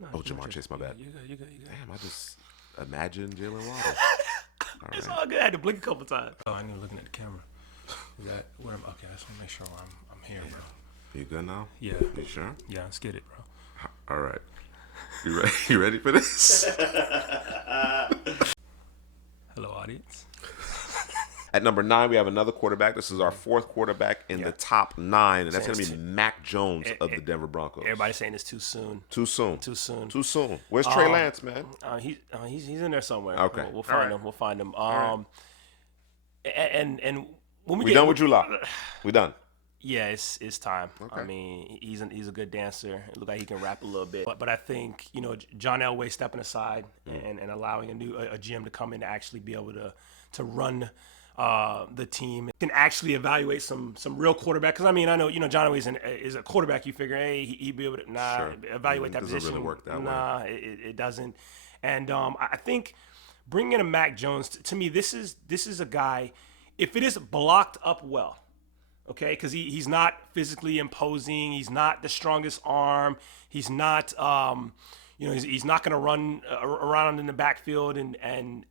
No, Oh, Jamar Chase, my bad. You good. You good. Damn, I just imagined Jalen Waddle. All It's right. all good. I had to blink a couple times. Oh, I knew looking at the camera. Is that what I'm? Okay, I just want to make sure I'm here, bro. You good now? Yeah. You sure? Yeah, let's get it, bro. All right. You ready? You ready for this? Hello, audience. At number 9, we have another quarterback. This is our 4th quarterback in the top 9, and that's going to be Mac Jones of the Denver Broncos. Everybody's saying it's too soon. Too soon. Too soon. Too soon. Where's Trey Lance, man? He's in there somewhere. Okay. We'll find him. We'll find him. And when We done with Drew Lock. We done. Yeah, it's time. Okay. I mean, he's a good dancer. It looks like he can rap a little bit. But I think, John Elway stepping aside and allowing a GM to come in to actually be able to run the team can actually evaluate some real quarterback. Because I mean, I know John Elway is a quarterback. You figure, hey, he'd be able to evaluate that position. Doesn't really work that way. It doesn't. And I think bringing in a Mac Jones to me, this is a guy. If it is blocked up well. Okay, because he's not physically imposing. He's not the strongest arm. He's not, he's not going to run around in the backfield and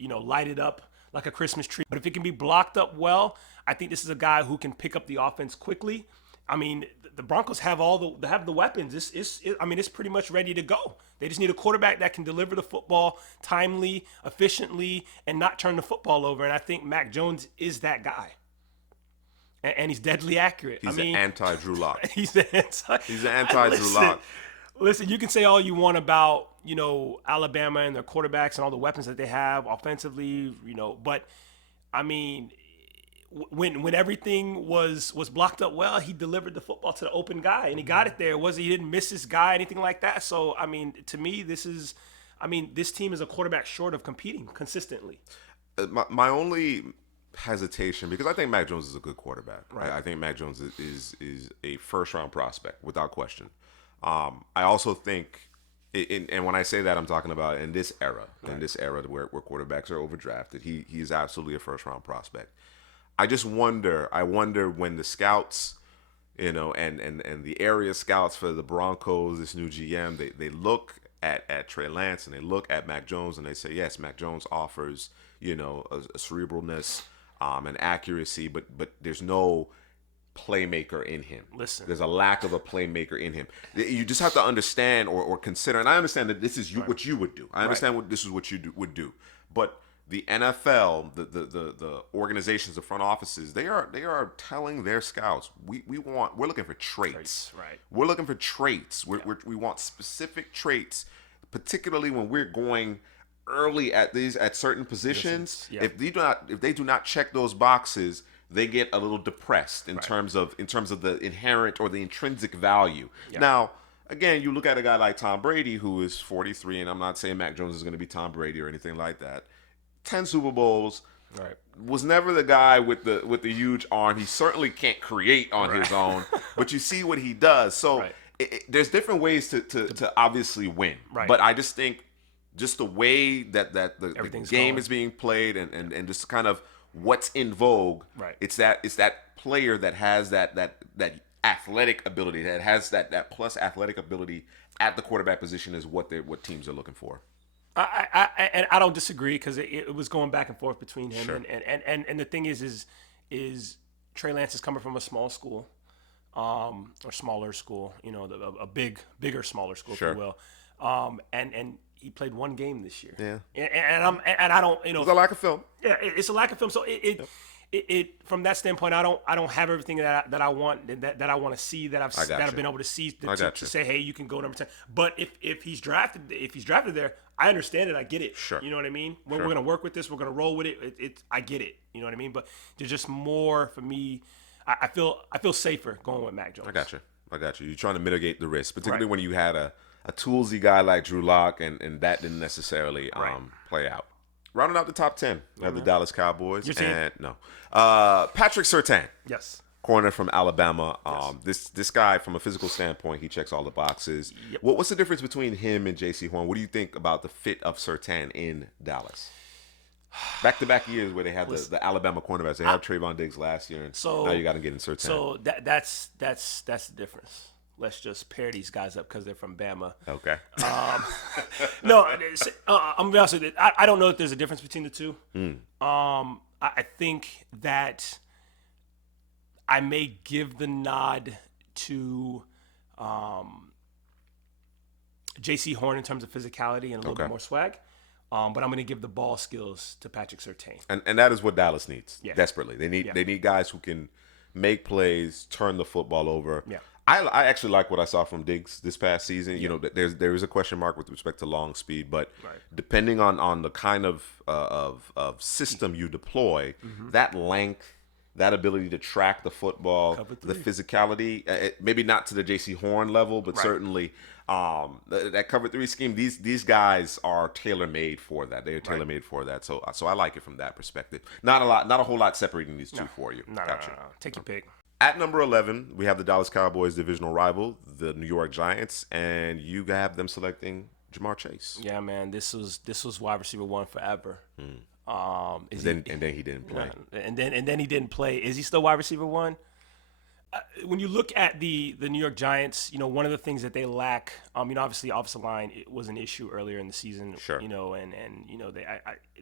light it up like a Christmas tree. But if it can be blocked up well, I think this is a guy who can pick up the offense quickly. I mean, the Broncos have the weapons. It's pretty much ready to go. They just need a quarterback that can deliver the football timely, efficiently, and not turn the football over. And I think Mac Jones is that guy. And he's deadly accurate. He's an anti-Drew Lock. He's an anti-Drew Lock. Listen, you can say all you want about, Alabama and their quarterbacks and all the weapons that they have offensively, but I mean, when everything was blocked up well, he delivered the football to the open guy and he got it there. He didn't miss his guy, anything like that. So, I mean, to me, this team is a quarterback short of competing consistently. My only hesitation, because I think Mac Jones is a good quarterback. Right. I think Mac Jones is a first-round prospect without question. I also think, and when I say that, I'm talking about in this era, where quarterbacks are overdrafted. He's absolutely a first-round prospect. I wonder when the scouts, and the area scouts for the Broncos, this new GM, they look at Trey Lance and they look at Mac Jones and they say, yes, Mac Jones offers, a cerebralness, and accuracy, but there's no playmaker in him. Listen, there's a lack of a playmaker in him. You just have to understand or consider, and I understand that this is what you would do. I understand this is what you would do, but the NFL, the organizations, the front offices, they are telling their scouts, we're looking for traits. Right. We're looking for traits. We want specific traits, particularly when we're going early at certain positions. Yeah. If they do not check those boxes, they get a little depressed in terms of the inherent or the intrinsic value. Yeah. Now, again, you look at a guy like Tom Brady, who is 43, and I'm not saying Mac Jones is going to be Tom Brady or anything like that. 10 Super Bowls. Right. Was never the guy with the huge arm. He certainly can't create on his own, but you see what he does. So there's different ways to obviously win. Right. But I just think just the way that the game is being played and just kind of what's in vogue. Right. It's that player that has that athletic ability, that has that plus athletic ability at the quarterback position is what teams are looking for. I don't disagree because it was going back and forth between him. Sure. And the thing is Trey Lance is coming from a small school, or smaller school, a bigger, smaller school, sure. if you will. And he played one game this year. Yeah. And I don't, It's a lack of film. Yeah, it's a lack of film. So it from that standpoint, I don't have everything that I want that I want to see that I've been able to see to say, hey, you can go number 10. But if he's drafted there, I understand it. I get it. Sure. You know what I mean? We're going to work with this. We're going to roll with it. I get it. You know what I mean? But there's just more for me. I feel safer going with Mac Jones. I got you. You're trying to mitigate the risk, particularly when you had a toolsy guy like Drew Lock, and that didn't necessarily play out. Rounding out the top 10, we have the Dallas Cowboys. Your team? And no. Patrick Surtain. Yes. Corner from Alabama. This guy, from a physical standpoint, he checks all the boxes. Yep. What's the difference between him and J.C. Horn? What do you think about the fit of Surtain in Dallas? Back-to-back years where they had the Alabama cornerbacks. They had Trayvon Diggs last year, and now you got to get in Surtain. So that's the difference let's just pair these guys up because they're from Bama. Okay. No, I'm gonna be honest with you. I don't know if there's a difference between the two. I think that I may give the nod to J.C. Horn in terms of physicality and a little bit more swag. But I'm going to give the ball skills to Patrick Surtain. And that is what Dallas needs desperately. They need Yeah. they need guys who can make plays, turn the football over. Yeah. I actually like what I saw from Diggs this past season. You know, there is a question mark with respect to long speed, but depending on the kind of system you deploy, that length, that ability to track the football, the physicality, maybe not to the J.C. Horn level, but certainly that cover 3 scheme. These guys are tailor made for that. They are tailor made for that. So I like it from that perspective. Not a whole lot separating these two for you. No. Take your pick. At number 11, we have the Dallas Cowboys divisional rival, the New York Giants, and you have them selecting Jamar Chase. Yeah, man, this was wide receiver 1 forever. And then he didn't play. And then he didn't play. Is he still wide receiver 1? When you look at the New York Giants, you know, one of the things that they lack, you know, obviously offensive line was an issue earlier in the season. Sure. You know, and you know,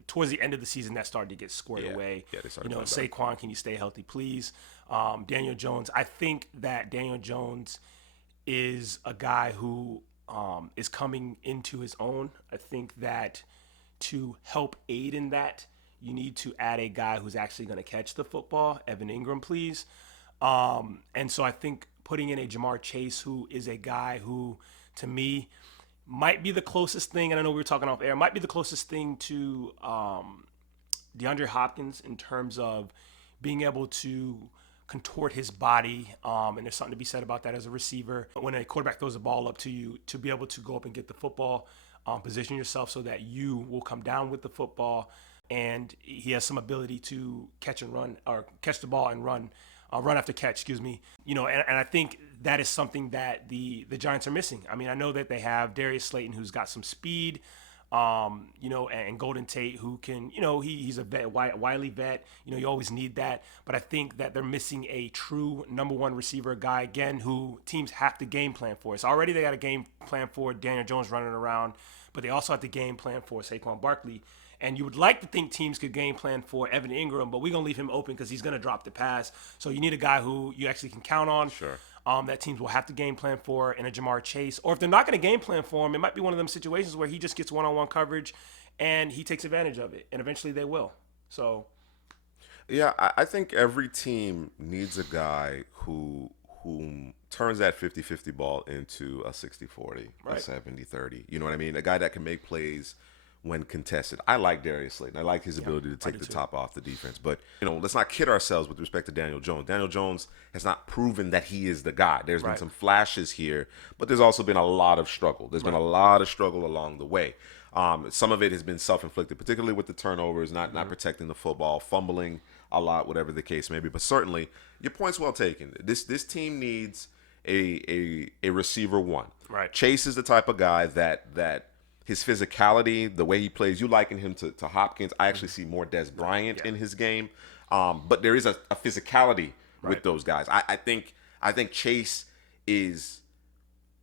towards the end of the season that started to get squared away. Yeah, they started you know, playing Saquon, can you stay healthy, please? Daniel Jones. I think that Daniel Jones is a guy who is coming into his own. I think that to help aid in that, you need to add a guy who's actually going to catch the football. Evan Ingram, please. And so I think putting in a Jamar Chase, who is a guy who, to me, might be the closest thing, and I know we were talking off air, might be the closest thing to DeAndre Hopkins in terms of being able to contort his body, and there's something to be said about that as a receiver. When a quarterback throws the ball up to you, to be able to go up and get the football, position yourself so that you will come down with the football, and he has some ability to catch and run, or catch the ball and run after catch, excuse me. You know, and I think that is something that the Giants are missing. I mean, I know that they have Darius Slayton, who's got some speed, you know, and Golden Tate, who can, you know, he's a vet, wily vet. You know, you always need that. But I think that they're missing a true number 1 receiver, guy, again, who teams have to game plan for. It's already they got a game plan for Daniel Jones running around, but they also have to game plan for Saquon Barkley. And you would like to think teams could game plan for Evan Ingram, but we're going to leave him open because he's going to drop the pass. So you need a guy who you actually can count on. Sure. That teams will have to game plan for in a Jamar Chase. Or if they're not going to game plan for him, it might be one of them situations where he just gets one-on-one coverage and he takes advantage of it. And eventually they will. So. Yeah, I think every team needs a guy who turns that 50-50 ball into a 60-40, a 70-30. You know what I mean? A guy that can make plays when contested. I like Darius Slayton. I like his ability to take the top off the defense. But, you know, let's not kid ourselves with respect to Daniel Jones. Daniel Jones has not proven that he is the guy. There's been some flashes here, but there's also been a lot of struggle. There's been a lot of struggle along the way. Some of it has been self-inflicted, particularly with the turnovers, not protecting the football, fumbling a lot, whatever the case may be. But certainly, your point's well taken. This team needs a receiver 1. Right. Chase is the type of guy that his physicality, the way he plays, you liken him to Hopkins. I actually see more Des Bryant in his game, but there is a physicality with those guys. I think Chase is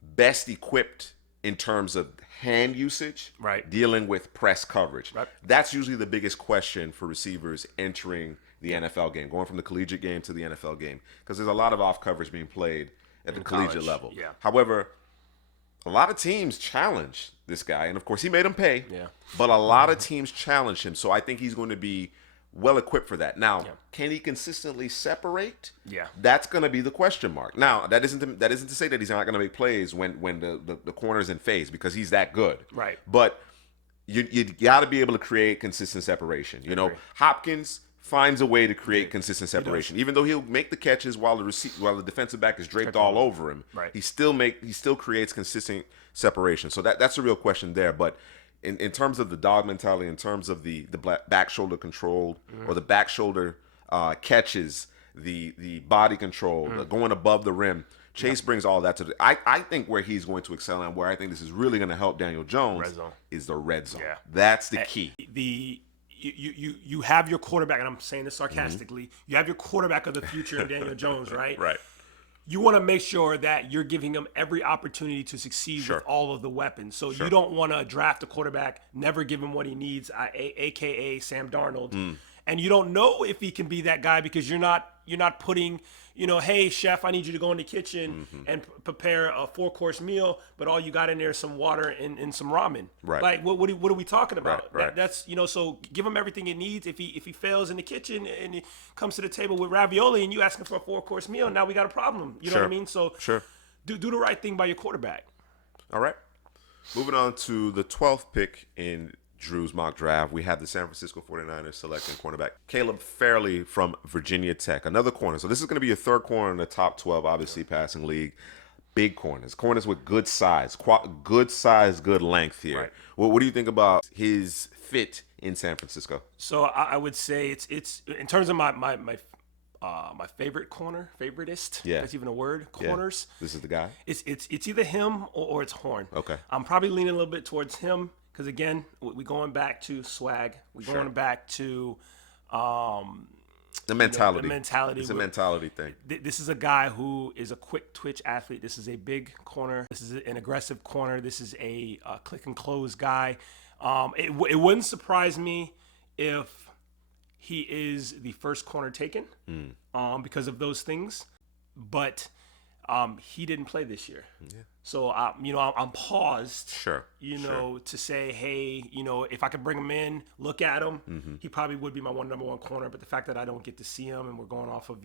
best equipped in terms of hand usage, dealing with press coverage. That's usually the biggest question for receivers entering the NFL game, going from the collegiate game to the NFL game, because there's a lot of off coverage being played at the collegiate level. Yeah. However, a lot of teams challenge this guy, and of course he made him pay. Yeah. But a lot of teams challenge him, so I think he's going to be well equipped for that. Now, can he consistently separate? Yeah. That's going to be the question mark. Now, that isn't to say that he's not going to make plays when the corner's in phase, because he's that good. Right. But you got to be able to create consistent separation. You know, Hopkins finds a way to create consistent separation. Even though he'll make the catches while the defensive back is draped all over him, he still creates consistent separation. So that's a real question there. But in terms of the dog mentality, in terms of the back shoulder control or the back shoulder catches, the body control, going above the rim, Chase brings all that to the. I think where he's going to excel and where I think this is really going to help Daniel Jones is the red zone. Yeah. That's the key. You have your quarterback, and I'm saying this sarcastically. You have your quarterback of the future in Daniel Jones, right? Right. you want to make sure that you're giving him every opportunity to succeed Sure. with all of the weapons. So Sure. you don't want to draft a quarterback, never give him what he needs, aka Sam Darnold, and you don't know if he can be that guy because you're not putting, hey chef, I need you to go in the kitchen and prepare a 4-course meal, but all you got in there is some water and some ramen. Right. Like what are we talking about? Right. That's so give him everything he needs. If he fails in the kitchen and he comes to the table with ravioli and you ask him for a 4-course meal, now we got a problem. You know what I mean? So Sure. do the right thing by your quarterback. All right. Moving on to the 12th pick in Drew's mock draft, we have the San Francisco 49ers selecting cornerback Caleb Fairley from Virginia Tech. Another corner. So this is going to be a third corner in the top 12, obviously, passing league. Big corners. Corners with good size. Good length here. Right. What do you think about his fit in San Francisco? So I would say it's in terms of my favorite corner, favoritist. Yeah. That's even a word. Corners. Yeah. This is the guy? It's either him or it's Horn. Okay. I'm probably leaning a little bit towards him because again, we're going back to swag. We're going back to The mentality. the mentality. It's a mentality thing. This is a guy who is a quick twitch athlete. This is a big corner. This is an aggressive corner. This is a click and close guy. It wouldn't surprise me if he is the first corner taken because of those things. But he didn't play this year. Yeah. So, I'm paused, Sure. to say, hey, if I could bring him in, look at him, he probably would be my number one corner. But the fact that I don't get to see him and we're going off of,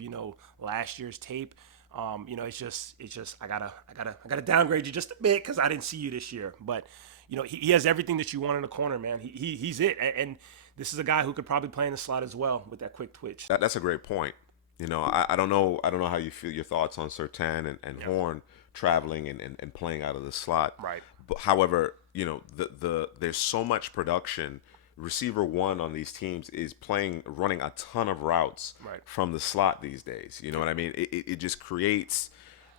last year's tape, it's just, I gotta downgrade you just a bit because I didn't see you this year. But, he has everything that you want in a corner, man. He's it. And this is a guy who could probably play in the slot as well with that quick twitch. That's a great point. I don't know how you feel, your thoughts on Surtain and Horn traveling and playing out of the slot. Right. But however, there's so much production. Receiver one on these teams is running a ton of routes from the slot these days. You know what I mean? It just creates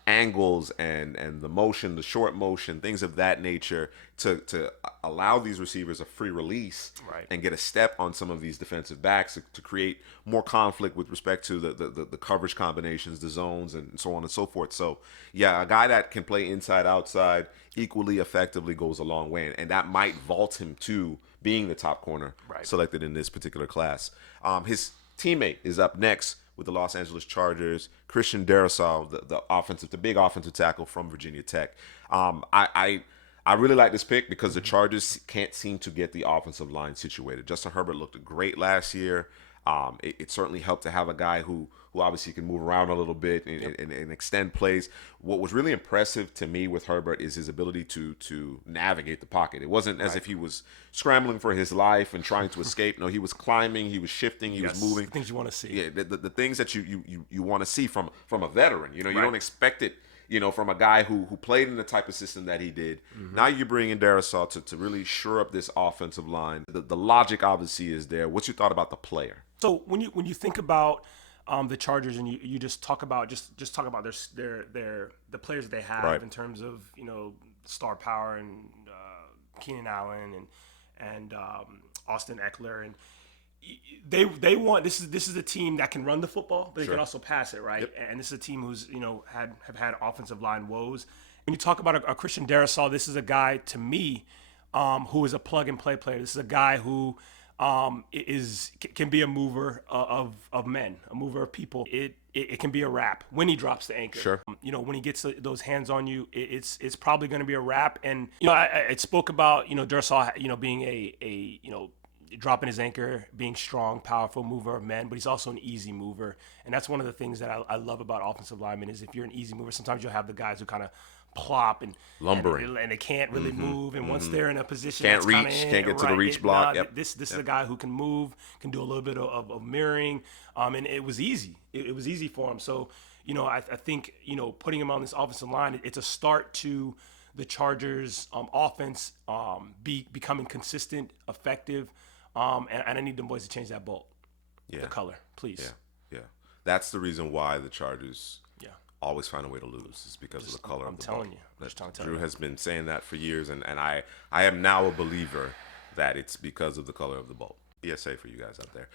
angles and the motion, the short motion, things of that nature to allow these receivers a free release and get a step on some of these defensive backs to create more conflict with respect to the coverage combinations, the zones, and so on and so forth. So, yeah, a guy that can play inside, outside equally effectively goes a long way, and that might vault him to being the top corner selected in this particular class. His teammate is up next with the Los Angeles Chargers, Christian Darrisaw, the big offensive tackle from Virginia Tech. I really like this pick because the Chargers can't seem to get the offensive line situated. Justin Herbert looked great last year. It certainly helped to have a guy who obviously can move around a little bit and extend plays. What was really impressive to me with Herbert is his ability to navigate the pocket. It wasn't as if he was scrambling for his life and trying to escape. No, he was climbing, he was shifting, he was moving. The things you want to see. Yeah, the things that you want to see from a veteran. You don't expect it. From a guy who played in the type of system that he did. Now you bring in Darrisaw to really shore up this offensive line. The logic obviously is there. What's your thought about the player? So when you think about the Chargers and you just talk about talk about the players that they have in terms of star power and Keenan Allen and Austin Eckler, and they want this is a team that can run the football, but they can also pass it, right? Yep. And this is a team who's have had offensive line woes. When you talk about a Christian Darrisaw, this is a guy to me who is a plug and play player. This is a guy who can be a mover of men, a mover of people. It can be a wrap when he drops the anchor. Sure. When he gets those hands on you, it's probably going to be a wrap. And I spoke about Darrisaw being a dropping his anchor, being strong, powerful mover of men, but he's also an easy mover. And that's one of the things that I love about offensive linemen is if you're an easy mover, sometimes you'll have the guys who kind of plop and lumbering and they can't really move, and once they're in a position can't get to the reach block. This is a guy who can move, can do a little bit of mirroring, and it was easy. It was easy for him. So I think putting him on this offensive line, it's a start to the Chargers offense becoming consistent, effective, and I need them boys to change that bolt, the color, please. Yeah. That's the reason why the Chargers always find a way to lose, is because of the color of the ball. I'm telling you. Drew has been saying that for years, and I am now a believer that it's because of the color of the bolt. ESA for you guys out there.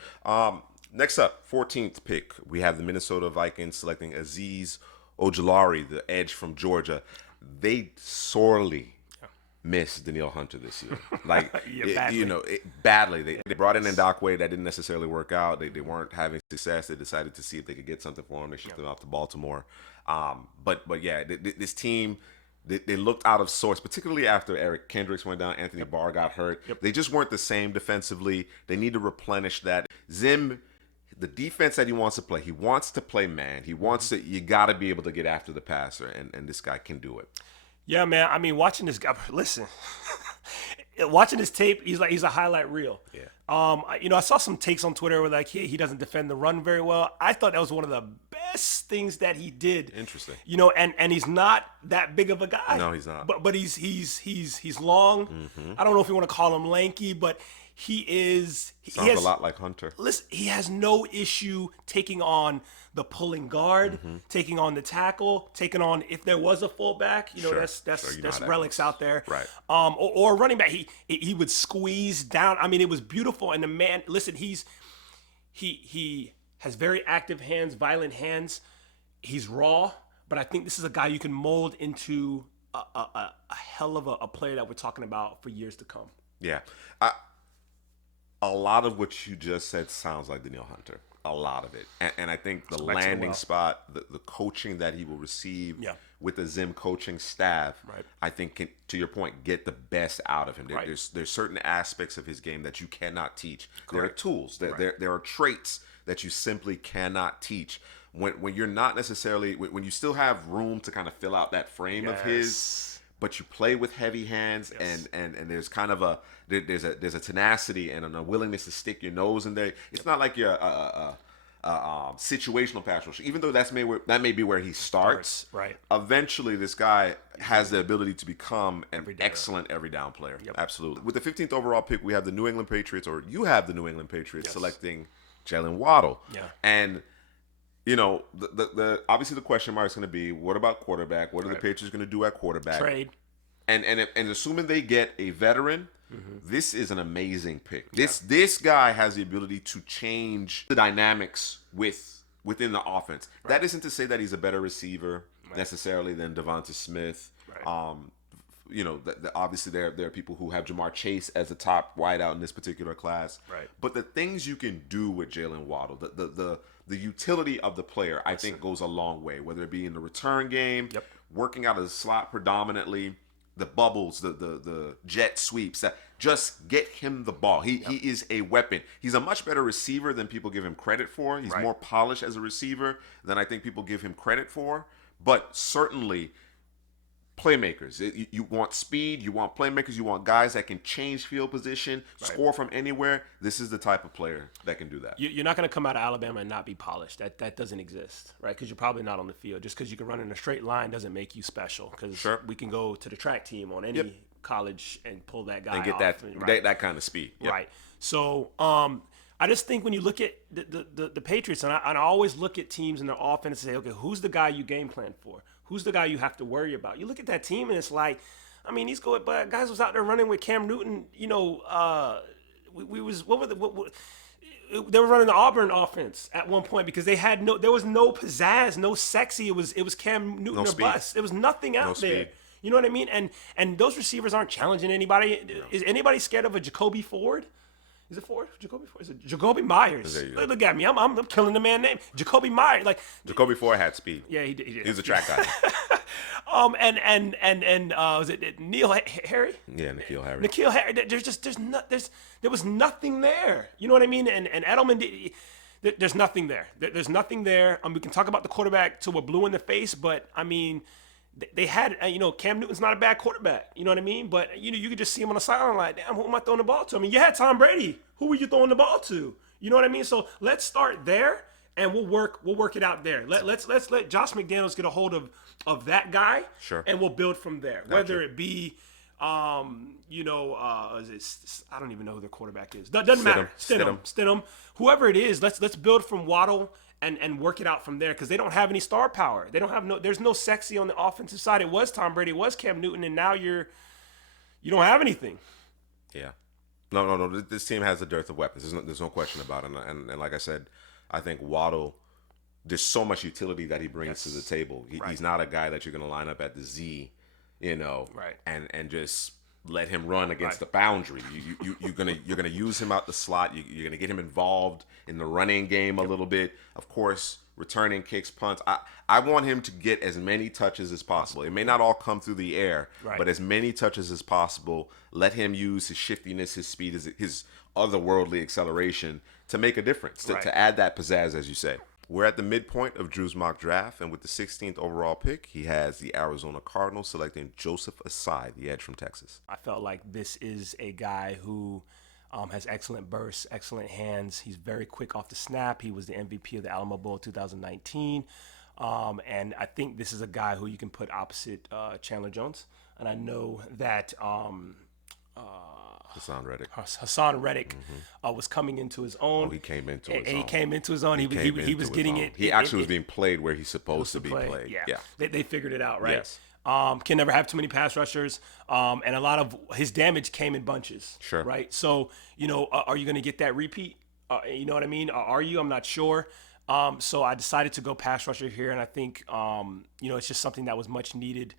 Next up, 14th pick, we have the Minnesota Vikings selecting Azeez Ojulari, the edge from Georgia, they sorely miss Danielle Hunter this year. Like, badly. Badly. They brought in Ndakwe. That didn't necessarily work out. They weren't having success. They decided to see if they could get something for him. They shipped him out to Baltimore. But yeah, this team, they looked out of sorts, particularly after Eric Kendricks went down. Anthony Barr got hurt. They just weren't the same defensively. They need to replenish that. Zim, the defense that he wants to play, he wants to play man. He wants to. You got to be able to get after the passer, and this guy can do it. Yeah, man. I mean, watching this guy, listen, watching his tape, he's a highlight reel. Yeah. I saw some takes on Twitter where like he doesn't defend the run very well. I thought that was one of the best things that he did. Interesting. And he's not that big of a guy. No, he's not. But he's long. Mm-hmm. I don't know if you want to call him lanky, but he is. Sounds a lot like Hunter. Listen, he has no issue taking on the pulling guard, taking on the tackle, taking on if there was a fullback. That's relics out there. Right. Or running back. He would squeeze down. I mean, it was beautiful. And the man, listen, he has very active hands, violent hands. He's raw, but I think this is a guy you can mold into a hell of a player that we're talking about for years to come. Yeah. A lot of what you just said sounds like Danielle Hunter. A lot of it. And I think the landing spot, the coaching that he will receive with the Zim coaching staff, I think can, to your point, get the best out of him. There's certain aspects of his game that you cannot teach. Correct. There are tools. There are traits that you simply cannot teach. When you're not necessarily, when you still have room to kind of fill out that frame of his, but you play with heavy hands, and there's kind of there's a tenacity and a willingness to stick your nose in there. It's not like you're a situational pass rusher, even though that may be where he starts. Right. Eventually, this guy has the ability to become an excellent every down player. Yep. Absolutely. With the 15th overall pick, we have the New England Patriots, or you have the New England Patriots selecting Jalen Waddle. Yeah. And the obviously the question mark is going to be, what about quarterback? What are the Patriots going to do at quarterback? Trade. And assuming they get a veteran, this is an amazing pick. This guy has the ability to change the dynamics within the offense. That isn't to say that he's a better receiver necessarily than Devonta Smith. Obviously there are people who have Jamar Chase as a top wideout in this particular class. Right. But the things you can do with Jalen Waddle, the utility of the player, I think goes a long way. Whether it be in the return game, working out of the slot predominantly, the bubbles, the jet sweeps, that just get him the ball. He is a weapon. He's a much better receiver than people give him credit for. He's more polished as a receiver than I think people give him credit for. But certainly playmakers. You want speed, you want playmakers, you want guys that can change field position, score from anywhere. This is the type of player that can do that. You're not going to come out of Alabama and not be polished. That doesn't exist, right? Because you're probably not on the field. Just because you can run in a straight line doesn't make you special. Because we can go to the track team on any college and pull that guy and get off. that kind of speed. Yep. Right. So I just think when you look at the Patriots, and I always look at teams and their offense and say, okay, who's the guy you game plan for? Who's the guy you have to worry about? You look at that team and it's like, I mean, these guys was out there running with Cam Newton. They were running the Auburn offense at one point because there was no pizzazz, no sexy. It was Cam Newton or bust. There was nothing out there. You know what I mean? And those receivers aren't challenging anybody. No. Is anybody scared of a Jacoby Ford? Is it Ford? Jacoby Ford? Is it Jacoby Myers? Look at me. I'm killing the man name. Jacoby Myers. Like Jacoby Ford had speed. Yeah, he did. He was a track guy. Was it Neil Harry? Yeah, N'Keal Harry. N'Keal Harry. There was nothing there. You know what I mean? And Edelman did. There's nothing there. There's nothing there. We can talk about the quarterback till we're blue in the face, but I mean, they had, Cam Newton's not a bad quarterback. You know what I mean? But, you could just see him on the sideline like, damn, who am I throwing the ball to? I mean, you had Tom Brady. Who were you throwing the ball to? You know what I mean? So let's start there, and we'll work it out there. Let's let Josh McDaniels get a hold of that guy, and we'll build from there. Whether it be, I don't even know who their quarterback is. Doesn't matter. Stidham. Whoever it is, let's build from Waddle. And work it out from there because they don't have any star power. There's no sexy on the offensive side. It was Tom Brady, it was Cam Newton, and now you don't have anything. Yeah. No. This team has a dearth of weapons. There's no question about it. And like I said, I think Waddle there's so much utility that he brings to the table. He's not a guy that you're going to line up at the Z, Right. and just let him run against the boundary. You're gonna use him out the slot. You're gonna get him involved in the running game a little bit. Of course, returning kicks, punts. I want him to get as many touches as possible. It may not all come through the air, but as many touches as possible. Let him use his shiftiness, his speed, his otherworldly acceleration to make a difference, to add that pizzazz, as you say. We're at the midpoint of Drew's mock draft, and with the 16th overall pick, he has the Arizona Cardinals selecting Joseph Asai, the edge from Texas. I felt like this is a guy who has excellent bursts, excellent hands. He's very quick off the snap. He was the MVP of the Alamo Bowl 2019. And I think this is a guy who you can put opposite Chandler Jones. And I know that Hassan Reddick was coming into his own. Oh, he came into his own. He came into his own. He was getting it. He actually was being played where he's supposed to be played. Yeah. They figured it out, right? Yes. Can never have too many pass rushers. And a lot of his damage came in bunches. Sure. Right? So, are you going to get that repeat? You know what I mean? Are you? I'm not sure. So I decided to go pass rusher here. And I think, it's just something that was much needed.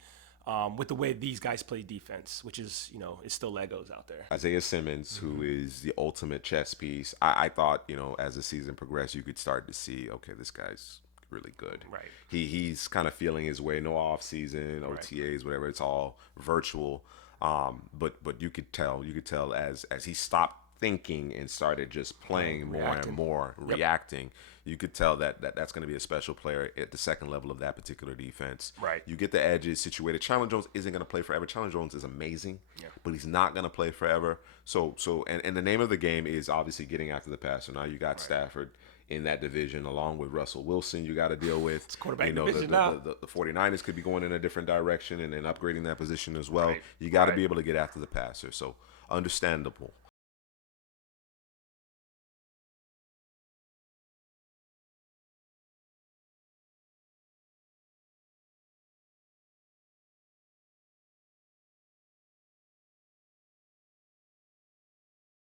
With the way these guys play defense, which is, it's still Legos out there. Isaiah Simmons, who is the ultimate chess piece. I thought, as the season progressed, you could start to see, okay, this guy's really good. Right. He's kind of feeling his way. No off season, OTAs, whatever. It's all virtual. But you could tell as he stopped thinking and started just playing more and more, reacting. You could tell that's going to be a special player at the second level of that particular defense. Right. You get the edges situated. Chandler Jones isn't going to play forever. Chandler Jones is amazing, but he's not going to play forever. So the name of the game is obviously getting after the passer. Now you got Stafford in that division along with Russell Wilson you got to deal with. It's quarterback division now. The 49ers could be going in a different direction and then upgrading that position as well. You got to be able to get after the passer. So understandable.